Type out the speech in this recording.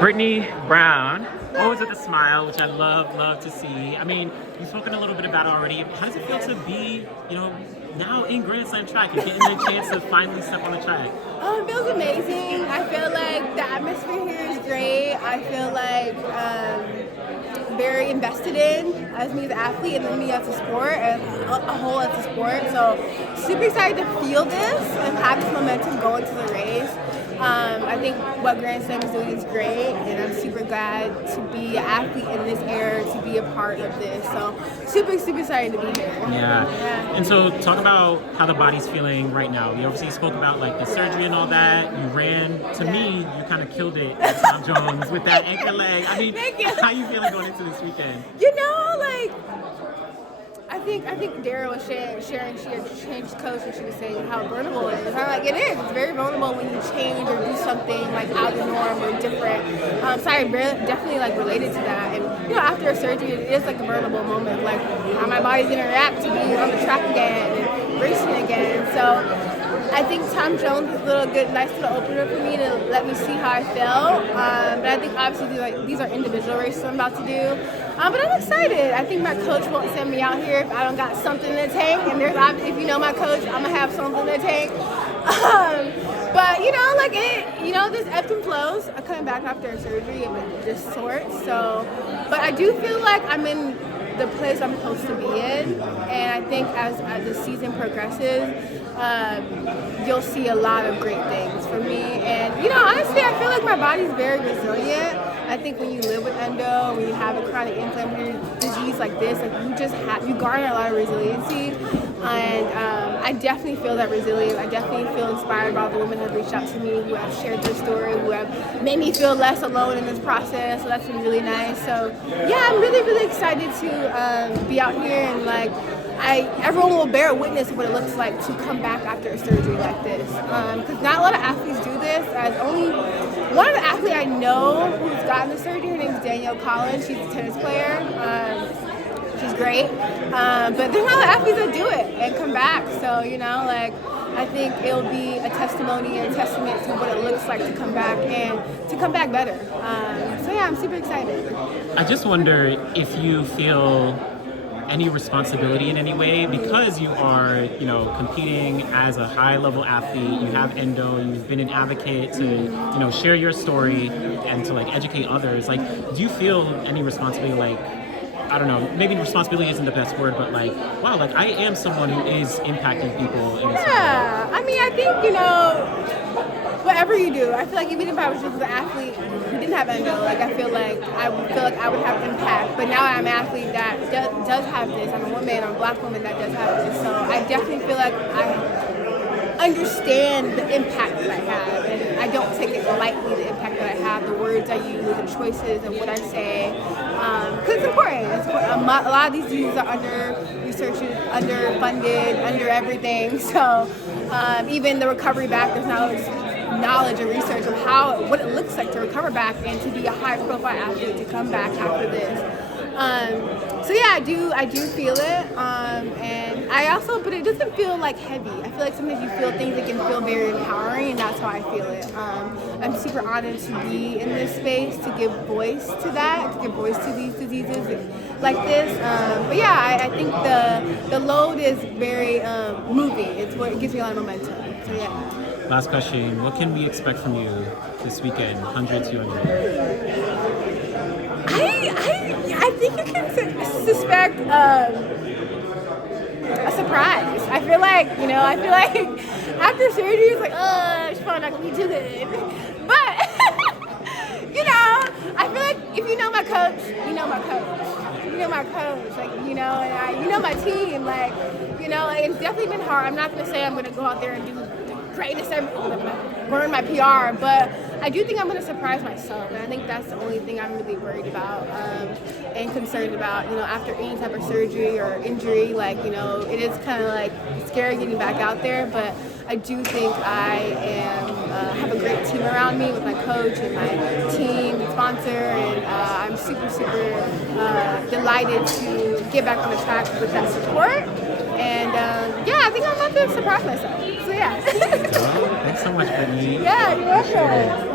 Brittany Brown, always with a smile, which I love to see. I mean, you've spoken a little bit about it already. How does it feel to be, now in Grand Slam track and getting the chance to finally step on the track? Oh, it feels amazing. I feel like the atmosphere here is great. I feel like very invested in as me as an athlete and then me as a sport, as a whole as a sport. So super excited to feel this and have this momentum going to the race. I think what Grand Slam is doing is great, and I'm super glad to be an athlete in this era, to be a part of this. So super excited to be here. Yeah. And so talk about how the body's feeling right now. You obviously spoke about like the surgery and all that. You ran. To me, you kind of killed it at Tom Jones with that ankle leg. I mean, how are you feeling going into this weekend? I think Dara was sharing she had changed coach and she was saying how vulnerable it is. I'm like, it is. It's very vulnerable when you change or do something like out of the norm or different. So I definitely like related to that. And after a surgery, it is like a vulnerable moment, like how my body's gonna react to being on the track again and racing again. So I think Tom Jones is a nice little opener for me to let me see how I felt. But I think obviously these are individual races I'm about to do. But I'm excited. I think my coach won't send me out here if I don't got something in the tank. And if you know my coach, I'm gonna have something in the tank. But there's ebbs and flows. I'm coming back after a surgery of this sort. So, but I do feel like I'm in the place I'm supposed to be in, and I think as the season progresses, you'll see a lot of great things for me. And honestly, I feel like my body's very resilient. I think when you live with endo, when you have a chronic inflammatory disease like this, like you garner a lot of resiliency. And I definitely feel that resilience. I definitely feel inspired by all the women who have reached out to me, who have shared their story, who have made me feel less alone in this process. So that's been really nice. So yeah, I'm really excited to be out here, and everyone will bear witness of what it looks like to come back after a surgery like this. Because not a lot of athletes do this. As only one of the athletes I know who's gotten the surgery, her name is Danielle Collins. She's a tennis player. She's great. But there's not a lot of athletes that do it and come back. So, I think it'll be a testimony and a testament to what it looks like to come back and to come back better. So yeah, I'm super excited. I just wonder if you feel any responsibility in any way, because you are, competing as a high-level athlete. You have endo. You've been an advocate to, share your story and to educate others. Do you feel any responsibility? I don't know, maybe responsibility isn't the best word, but wow, I am someone who is impacting people in this way. Yeah, I mean, I think, whatever you do, I feel like even if I was just an athlete who didn't have endo, I feel like I would have impact. But now I'm an athlete that does have this. I'm a woman, I'm a black woman that does have this. So I definitely feel like I understand the impact that I have, and I don't take it lightly, the impact that I have, the words I use, the choices, and what I say, because it's important. A lot of these diseases are under-researched, underfunded, under everything, so even the recovery back, there's knowledge and research of what it looks like to recover back and to be a high-profile athlete to come back after this. So yeah, I do feel it, and I also, but it doesn't feel heavy. I feel like sometimes you feel things that can feel very empowering, and that's how I feel it. I'm super honored to be in this space, to give voice to that, to give voice to these diseases like this. But yeah, I think the load is very moving. It gives me a lot of momentum. So yeah. Last question, what can we expect from you this weekend, 100, 200? I think you can suspect a surprise. I feel like after surgery, it's it's probably not gonna be too good. But I feel like if you know my coach, you know my coach. You know my coach, and you know my team. It's definitely been hard. I'm not gonna say I'm gonna go out there and do the greatest ever, burn my PR, but I do think I'm going to surprise myself, and I think that's the only thing I'm really worried about and concerned about. After any type of surgery or injury, it is kind of scary getting back out there, but I do think I have a great team around me with my coach and my team, sponsor, and I'm super delighted to get back on the track with that support. And I think I'm about to surprise myself. So yeah. Thanks so much, Brittany. Yeah, you're welcome.